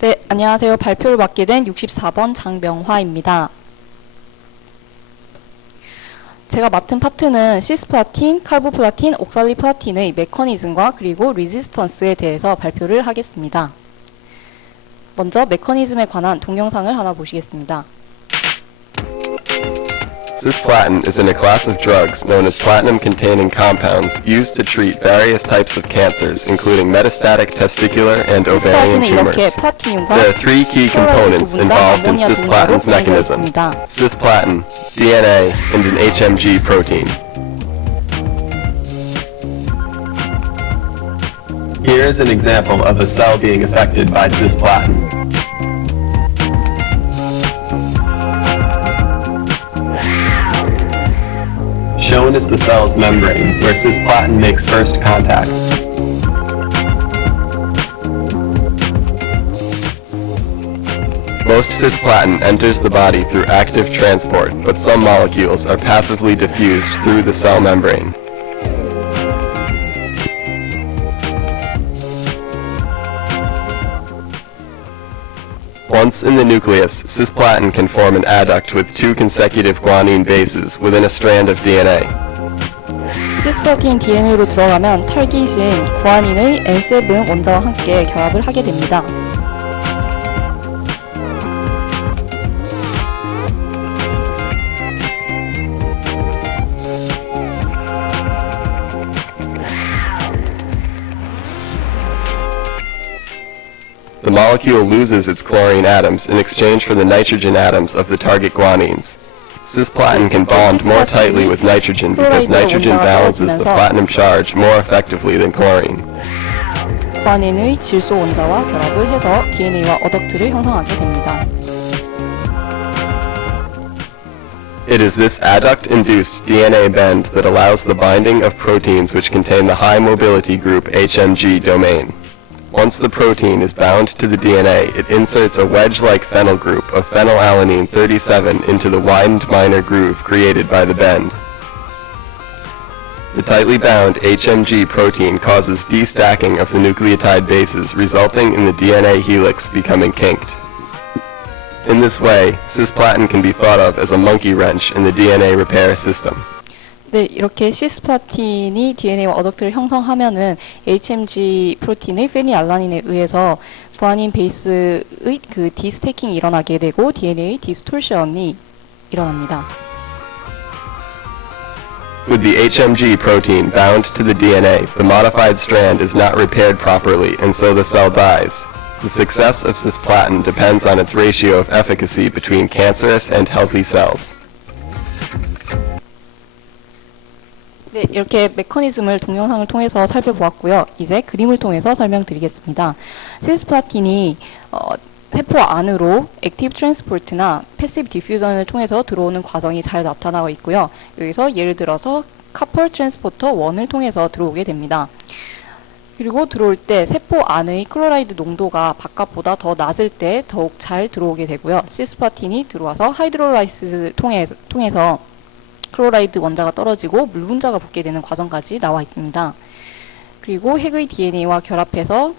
네, 안녕하세요. 발표를 맡게 된 64번 장명화입니다. 제가 맡은 파트는 시스플라틴, 칼보플라틴, 옥살리플라틴의 메커니즘과 그리고 리지스턴스에 대해서 발표를 하겠습니다. 먼저 메커니즘에 관한 동영상을 하나 보시겠습니다. Cisplatin is in a class of drugs known as platinum-containing compounds used to treat various types of cancers, including metastatic testicular and ovarian 시스플라틴은 tumors. 이렇게 플라티늄과 There are three key components involved in cisplatin's mechanism: 있습니다. cisplatin, DNA, and an HMG protein. Here is an example of a cell being affected by cisplatin. Shown is the cell's membrane, where cisplatin makes first contact. Most cisplatin enters the body through active transport, but some molecules are passively diffused through the cell membrane. Once in the nucleus, cisplatin can form an adduct with two consecutive guanine bases within a strand of DNA. 시스플라틴 DNA로 들어가면 탈기신 구아닌의 N7 원자와 함께 결합을 하게 됩니다. The molecule loses its chlorine atoms in exchange for the nitrogen atoms of the target guanines. Cisplatin can bond more tightly with nitrogen because nitrogen balances the platinum charge more effectively than chlorine. 구아닌의 질소 원자와 결합을 해서 DNA와 어덕트를 형성하게 됩니다. It is this adduct-induced DNA bend that allows the binding of proteins which contain the high mobility group HMG domain. Once the protein is bound to the DNA, it inserts a wedge-like phenyl group of phenylalanine 37 into the widened minor groove created by the bend. The tightly bound HMG protein causes destacking of the nucleotide bases, resulting in the DNA helix becoming kinked. In this way, cisplatin can be thought of as a monkey wrench in the DNA repair system. 네, 이렇게 시스플라틴이 DNA와 어덕트를 형성하면은 HMG 프로틴의 페니알라닌에 의해서 구아닌 베이스의 그 디스태킹이 일어나게 되고 DNA 디스토션이 일어납니다. With the HMG protein bound to the DNA, the modified strand is not repaired properly, and so the cell dies. The success of cisplatin depends on its ratio of efficacy between cancerous and healthy cells. 네, 이렇게 메커니즘을 동영상을 통해서 살펴보았고요. 이제 그림을 통해서 설명드리겠습니다. 시스플라틴이 세포 안으로 액티브 트랜스포트나 패시브 디퓨전을 통해서 들어오는 과정이 잘 나타나고 있고요. 여기서 예를 들어서 카퍼 트랜스포터 1을 통해서 들어오게 됩니다. 그리고 들어올 때 세포 안의 클로라이드 농도가 바깥보다 더 낮을 때 더욱 잘 들어오게 되고요. 시스플라틴이 들어와서 하이드롤라이스 통해서 클로라이드 원자가 떨어지고 물 분자가 붙게 되는 과정까지 나와 있습니다. 그리고 핵의 DNA와 결합해서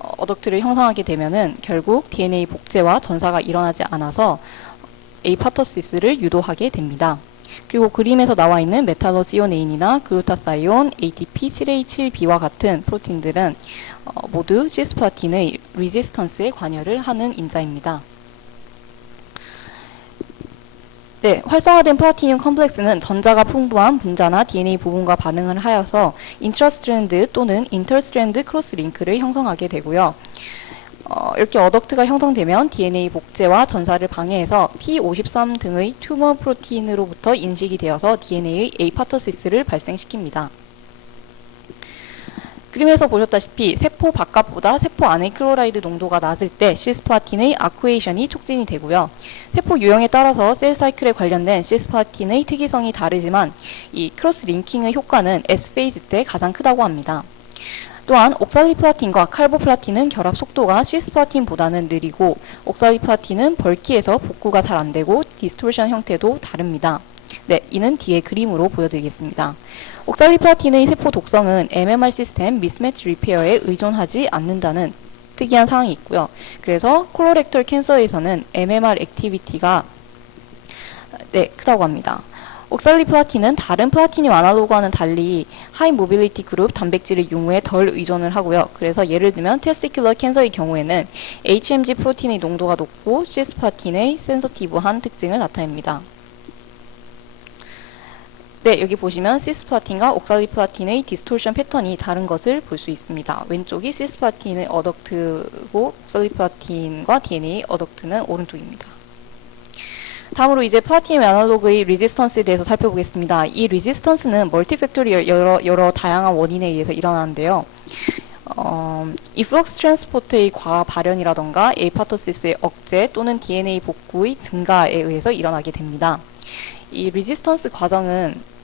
어덕트를 형성하게 되면은 결국 DNA 복제와 전사가 일어나지 않아서 에이파터시스를 유도하게 됩니다. 그리고 그림에서 나와 있는 메탈로시오네인이나 글루타사이온, ATP7A7B와 같은 프로틴들은 모두 시스플라틴의 리지스턴스에 관여를 하는 인자입니다. 네, 활성화된 플라티늄 컴플렉스는 전자가 풍부한 분자나 DNA 부분과 반응을 하여서 인트라스트랜드 또는 인터스트랜드 크로스 링크를 형성하게 되고요. 이렇게 어덕트가 형성되면 DNA 복제와 전사를 방해해서 P53 등의 튜머 프로틴으로부터 인식이 되어서 DNA의 에이파터시스를 발생시킵니다. 그림에서 보셨다시피 세포 바깥보다 세포 안의 클로라이드 농도가 낮을 때 시스플라틴의 아쿠에이션이 촉진이 되고요. 세포 유형에 따라서 셀 사이클에 관련된 시스플라틴의 특이성이 다르지만 이 크로스 링킹의 효과는 S페이즈 때 가장 크다고 합니다. 또한 옥살리플라틴과 칼보플라틴은 결합 속도가 시스플라틴보다는 느리고 옥살리플라틴은 벌키에서 복구가 잘 안되고 디스토션 형태도 다릅니다. 네, 이는 뒤에 그림으로 보여드리겠습니다. 옥살리플라틴의 세포 독성은 MMR 시스템 미스매치 리페어에 의존하지 않는다는 특이한 사항이 있고요. 그래서 콜로렉털 캔서에서는 MMR 액티비티가 크다고 합니다. 옥살리플라틴은 다른 플라티늄 아날로그와는 달리 하이 모빌리티 그룹 단백질의 융후에 덜 의존을 하고요. 그래서 예를 들면 테스티큘러 캔서의 경우에는 HMG 프로틴의 농도가 높고 시스플라틴의 센서티브한 특징을 나타냅니다. 여기 보시면 시스플라틴과 옥살리플라틴의 디스토션 패턴이 다른 것을 볼 수 있습니다. 왼쪽이 시스플라틴의 어덕트고 옥살리플라틴과 DNA 어덕트는 오른쪽입니다. 다음으로 이제 플라티늄 아날로그의 리지스턴스에 대해서 살펴보겠습니다. 이 리지스턴스는 멀티팩토리얼 여러 다양한 원인에 의해서 일어나는데요. 이플럭스 트랜스포트의 과다 발현이라던가 에이파토시스의 억제 또는 DNA 복구의 증가에 의해서 일어나게 됩니다. 이 리지스턴스 과정은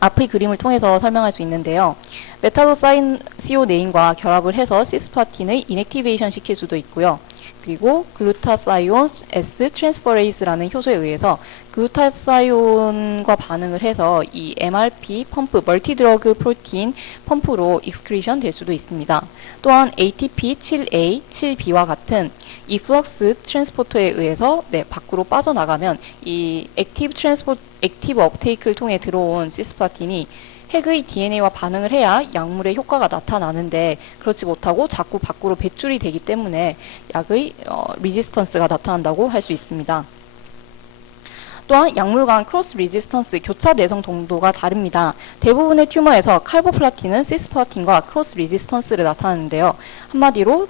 앞의 그림을 통해서 설명할 수 있는데요. 메탈로사인 시오네인과 결합을 해서 시스플라틴의 이넥티베이션 시킬 수도 있고요. 그리고 글루타사이온 S 트랜스퍼레이스라는 효소에 의해서 글루타사이온과 반응을 해서 이 MRP 펌프, 멀티드러그 프로틴 펌프로 익스크리션 될 수도 있습니다. 또한 ATP7A, 7B와 같은 이 플럭스 트랜스포터에 의해서 밖으로 빠져나가면 이 액티브 업테이크를 통해 들어온 시스플라틴이 핵의 DNA와 반응을 해야 약물의 효과가 나타나는데 그렇지 못하고 자꾸 밖으로 배출이 되기 때문에 약의 리지스턴스가 나타난다고 할 수 있습니다. 또한 약물 간 크로스 리지스턴스, 교차 내성 동도가 다릅니다. 대부분의 튜머에서 칼보플라틴은 시스플라틴과 크로스 리지스턴스를 나타내는데요. 한마디로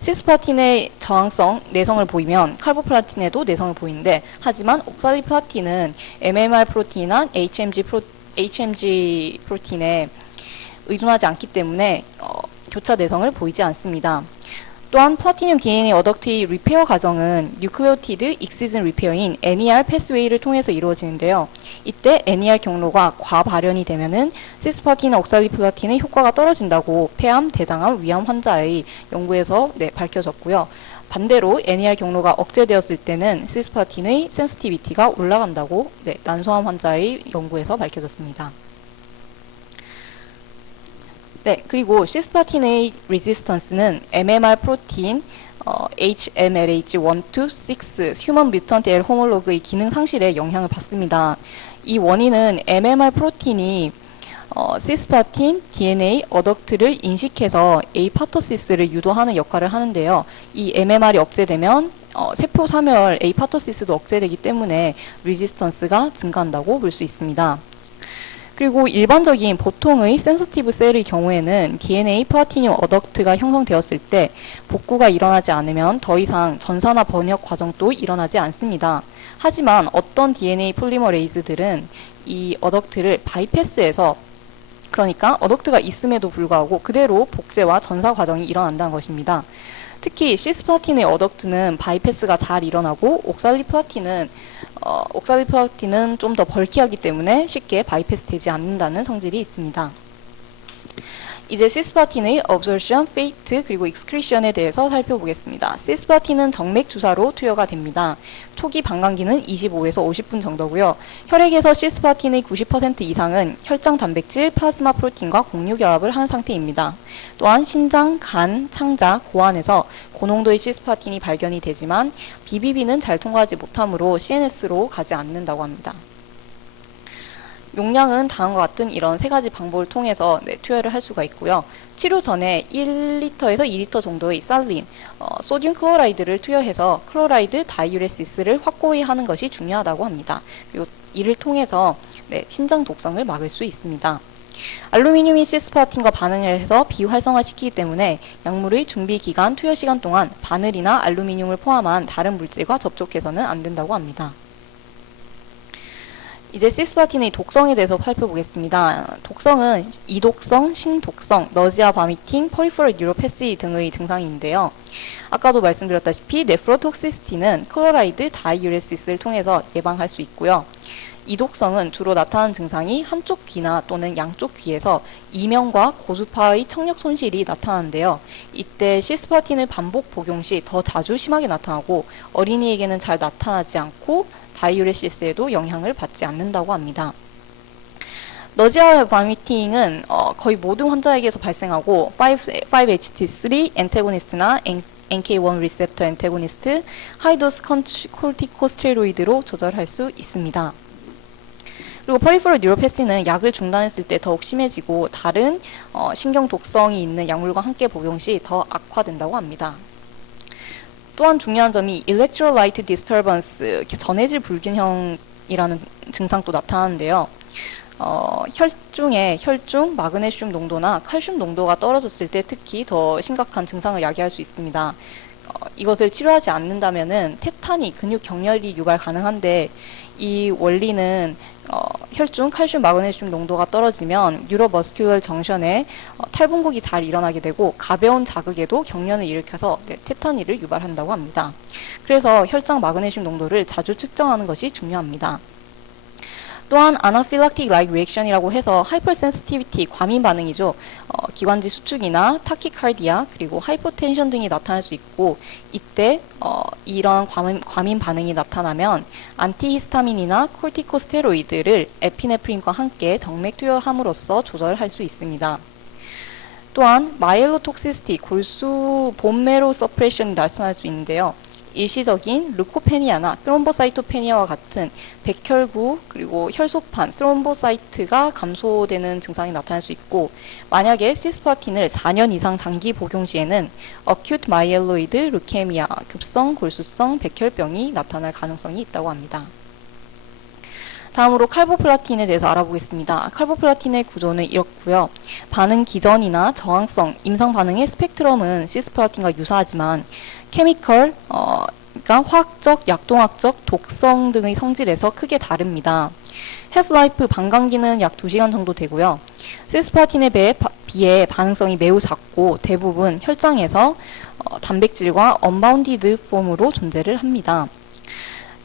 시스플라틴의 저항성, 내성을 보이면 칼보플라틴에도 내성을 보이는데 하지만 옥살리플라틴은 MMR 프로틴이나 HMG 프로틴에 의존하지 않기 때문에 교차 내성을 보이지 않습니다. 또한 플라티늄 DNA 어덕트의 리페어 과정은 뉴클레오티드 익시즌 리페어인 NER 패스웨이를 통해서 이루어지는데요. 이때 NER 경로가 과발현이 되면은 시스플라틴이나 옥살리플라틴의 효과가 떨어진다고 폐암, 대장암, 위암 환자의 연구에서 밝혀졌고요. 반대로 NER 경로가 억제되었을 때는 시스플라틴의 센시티비티가 올라간다고 난소암 환자의 연구에서 밝혀졌습니다. 그리고 시스플라틴의 레지스턴스는 MMR 프로틴 HMLH1, 2, 6 휴먼 뮤턴트 L 호몰로그의 기능 상실에 영향을 받습니다. 이 원인은 MMR 프로틴이 시스플라틴, DNA, 어덕트를 인식해서 에이파토시스를 유도하는 역할을 하는데요. 이 MMR이 억제되면 세포 사멸 에이파토시스도 억제되기 때문에 레지스턴스가 증가한다고 볼 수 있습니다. 그리고 일반적인 보통의 센서티브 셀의 경우에는 DNA 플라티늄 어덕트가 형성되었을 때 복구가 일어나지 않으면 더 이상 전산화 번역 과정도 일어나지 않습니다. 하지만 어떤 DNA 폴리머레이즈들은 이 어덕트를 바이패스해서 그러니까 어덕트가 있음에도 불구하고 그대로 복제와 전사 과정이 일어난다는 것입니다. 특히 시스플라틴의 어덕트는 바이패스가 잘 일어나고 옥살리플라틴은 좀 더 벌키하기 때문에 쉽게 바이패스 되지 않는다는 성질이 있습니다. 이제 시스플라틴의 absorption, fate, 그리고 excretion에 대해서 살펴보겠습니다. 시스플라틴은 정맥 주사로 투여가 됩니다. 초기 방광기는 25에서 50분 정도고요. 혈액에서 시스플라틴의 90% 이상은 혈장 단백질, 플라즈마 프로틴과 공유 결합을 한 상태입니다. 또한 신장, 간, 창자, 고안에서 고농도의 시스플라틴이 발견이 되지만 BBB는 잘 통과하지 못하므로 CNS로 가지 않는다고 합니다. 용량은 다음과 같은 이런 세 가지 방법을 통해서 투여를 할 수가 있고요. 치료 전에 1리터에서 2리터 정도의 살린, 소듐 클로라이드를 투여해서 클로라이드 다이유레시스를 확고히 하는 것이 중요하다고 합니다. 그리고 이를 통해서 신장 독성을 막을 수 있습니다. 알루미늄이 시스플라틴과 반응을 해서 비활성화시키기 때문에 약물의 준비 기간, 투여 시간 동안 바늘이나 알루미늄을 포함한 다른 물질과 접촉해서는 안 된다고 합니다. 이제 시스플라틴의 독성에 대해서 살펴보겠습니다. 독성은 이독성, 신독성, 너지아, 바미팅, 퍼리퍼럴 뉴로패시 등의 증상인데요. 아까도 말씀드렸다시피 네프로톡시시티는 클로라이드 다이유레시스를 통해서 예방할 수 있고요. 이독성은 주로 나타나는 증상이 한쪽 귀나 또는 양쪽 귀에서 이명과 고주파의 청력 손실이 나타나는데요. 이때 시스플라틴을 반복 복용 시 더 자주 심하게 나타나고 어린이에게는 잘 나타나지 않고 다이유레시스에도 영향을 받지 않는다고 합니다. 너지아 바미팅은 거의 모든 환자에게서 발생하고 5-HT3 엔테고니스트나 NK1 리셉터 엔테고니스트, 하이도스 콜티코스테로이드로 조절할 수 있습니다. 그리고 퍼리퍼럴 뉴로패시는 약을 중단했을 때 더욱 심해지고 다른 신경 독성이 있는 약물과 함께 복용 시 더 악화된다고 합니다. 또한 중요한 점이 electrolyte disturbance, 전해질 불균형이라는 증상도 나타나는데요. 혈중 마그네슘 농도나 칼슘 농도가 떨어졌을 때 특히 더 심각한 증상을 야기할 수 있습니다. 이것을 치료하지 않는다면은 테탄이 근육 경련이 유발 가능한데 이 원리는 혈중 칼슘 마그네슘 농도가 떨어지면 뉴로머스큘러 정션에 탈분국이 잘 일어나게 되고 가벼운 자극에도 경련을 일으켜서 테타니를 유발한다고 합니다. 그래서 혈장 마그네슘 농도를 자주 측정하는 것이 중요합니다. 또한 아나필락틱 라이크 리액션이라고 해서 하이퍼센시티비티 과민 반응이죠. 기관지 수축이나 타키카르디아 그리고 하이포텐션 등이 나타날 수 있고 이때 이런 과민 반응이 나타나면 안티히스타민이나 콜티코스테로이드를 에피네프린과 함께 정맥 투여함으로써 조절할 수 있습니다. 또한 마이엘로톡시시티 골수 본메로 서프레션이 나타날 수 있는데요. 일시적인 루코페니아나 스트롬보사이토페니아와 같은 백혈구 그리고 혈소판 스트롬보사이트가 감소되는 증상이 나타날 수 있고 만약에 시스플라틴을 4년 이상 장기 복용 시에는 어큐트 마이엘로이드 루케미아 급성 골수성 백혈병이 나타날 가능성이 있다고 합니다. 다음으로 칼보플라틴에 대해서 알아보겠습니다. 칼보플라틴의 구조는 이렇고요. 반응 기전이나 저항성, 임상 반응의 스펙트럼은 시스플라틴과 유사하지만 케미컬, 그러니까 화학적, 약동학적, 독성 등의 성질에서 크게 다릅니다. 헬프라이프 반감기는 약 2시간 정도 되고요. 시스플라틴에 비해 반응성이 매우 작고 대부분 혈장에서 단백질과 언바운디드 폼으로 존재를 합니다.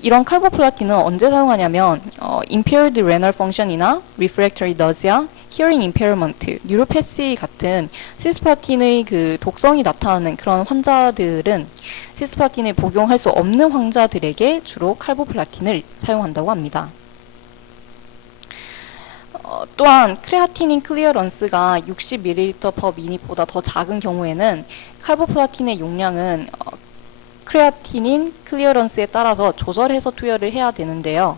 이런 칼보플라틴은 언제 사용하냐면 impaired renal function이나 refractory nausea, hearing impairment, 뉴로패시 같은 시스플라틴의 그 독성이 나타나는 그런 환자들은 시스플라틴을 복용할 수 없는 환자들에게 주로 칼보플라틴을 사용한다고 합니다. 또한 크레아티닌 클리어런스가 60ml/min보다 더 작은 경우에는 칼보플라틴의 용량은 크레아티닌 클리어런스에 따라서 조절해서 투여를 해야 되는데요.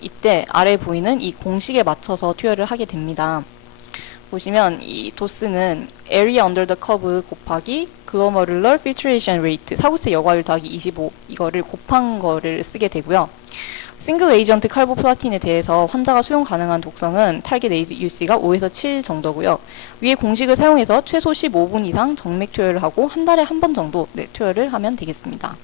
이때 아래 보이는 이 공식에 맞춰서 투여를 하게 됩니다. 보시면 이 도스는 area under the curve 곱하기 glomerular filtration rate 사구체 여과율 더하기 25 이거를 곱한 거를 쓰게 되고요. 싱글 에이전트 칼보플라틴에 대해서 환자가 수용 가능한 독성은 타겟 AUC가 5에서 7 정도고요. 위의 공식을 사용해서 최소 15분 이상 정맥 투여를 하고 한 달에 한 번 정도 투여를 하면 되겠습니다.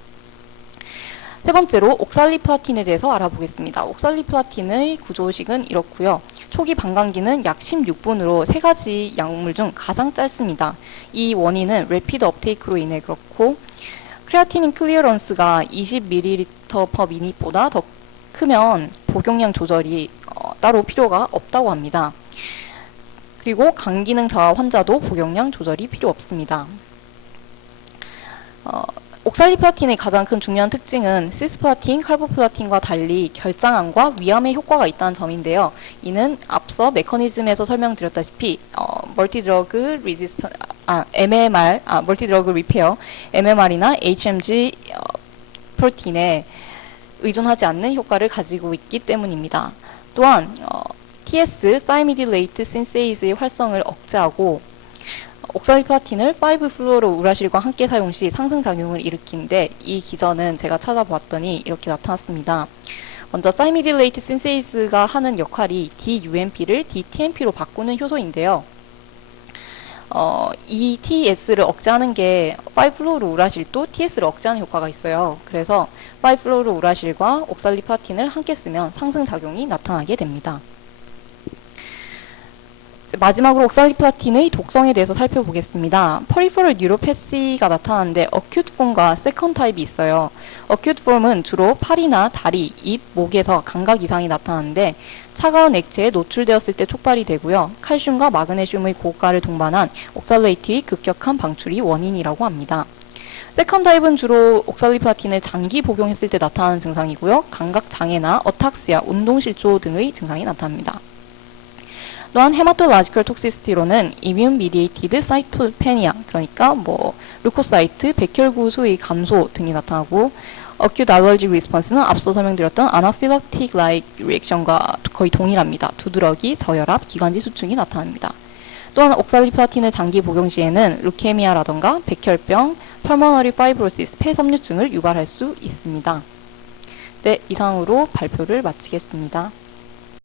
세 번째로 옥살리플라틴에 대해서 알아보겠습니다. 옥살리플라틴의 구조식은 이렇고요. 초기 반감기는 약 16분으로 세 가지 약물 중 가장 짧습니다. 이 원인은 래피드 업테이크로 인해 그렇고 크레아티닌 클리어런스가 20ml/min보다 더 크면 복용량 조절이 따로 필요가 없다고 합니다. 그리고 간기능 저하 환자도 복용량 조절이 필요 없습니다. 옥살리플라틴의 가장 큰 중요한 특징은 시스플라틴, 칼보플라틴과 달리 결장암과 위암에 효과가 있다는 점인데요. 이는 앞서 메커니즘에서 설명드렸다시피 멀티드러그 멀티드러그 리페어, MMR이나 HMG 프로틴에 의존하지 않는 효과를 가지고 있기 때문입니다. 또한 TS, 사이미딜레이트 신세이즈의 활성을 억제하고 옥살리플라틴을 5-플루오로우라실과 함께 사용 시 상승작용을 일으키는데 이 기전은 제가 찾아보았더니 이렇게 나타났습니다. 먼저 사이미딜레이트 신세이즈가 하는 역할이 DUMP를 DTMP로 바꾸는 효소인데요. 이 TS를 억제하는 게 5-플루오로우라실도 TS를 억제하는 효과가 있어요. 그래서 5-플루오로우라실과 옥살리플라틴을 함께 쓰면 상승작용이 나타나게 됩니다. 마지막으로 옥살리플라틴의 독성에 대해서 살펴보겠습니다. 퍼리퍼럴 뉴로패시가 나타나는데 어큐트 폼과 세컨 타입이 있어요. 어큐트 폼은 주로 팔이나 다리, 입, 목에서 감각 이상이 나타나는데 차가운 액체에 노출되었을 때 촉발이 되고요. 칼슘과 마그네슘의 고가를 동반한 옥살레이트의 급격한 방출이 원인이라고 합니다. 세컨 타입은 주로 옥살리플라틴을 장기 복용했을 때 나타나는 증상이고요. 감각 장애나 어탁시아, 운동실조 등의 증상이 나타납니다. 또한 헤마토로지컬 톡시시티로는 이뮨 미디에이티드 사이토페니아, 그러니까 루코사이트, 백혈구 소위 감소 등이 나타나고, 어큐트 알러지 리스폰스는 앞서 설명드렸던 아나필락틱 라이크 리액션과 거의 동일합니다. 두드러기, 저혈압, 기관지 수축이 나타납니다. 또한 옥살리플라틴을 장기 복용 시에는 루케미아라던가 백혈병, 펄머너리 파이브로시스, 폐섬유증을 유발할 수 있습니다. 네, 이상으로 발표를 마치겠습니다.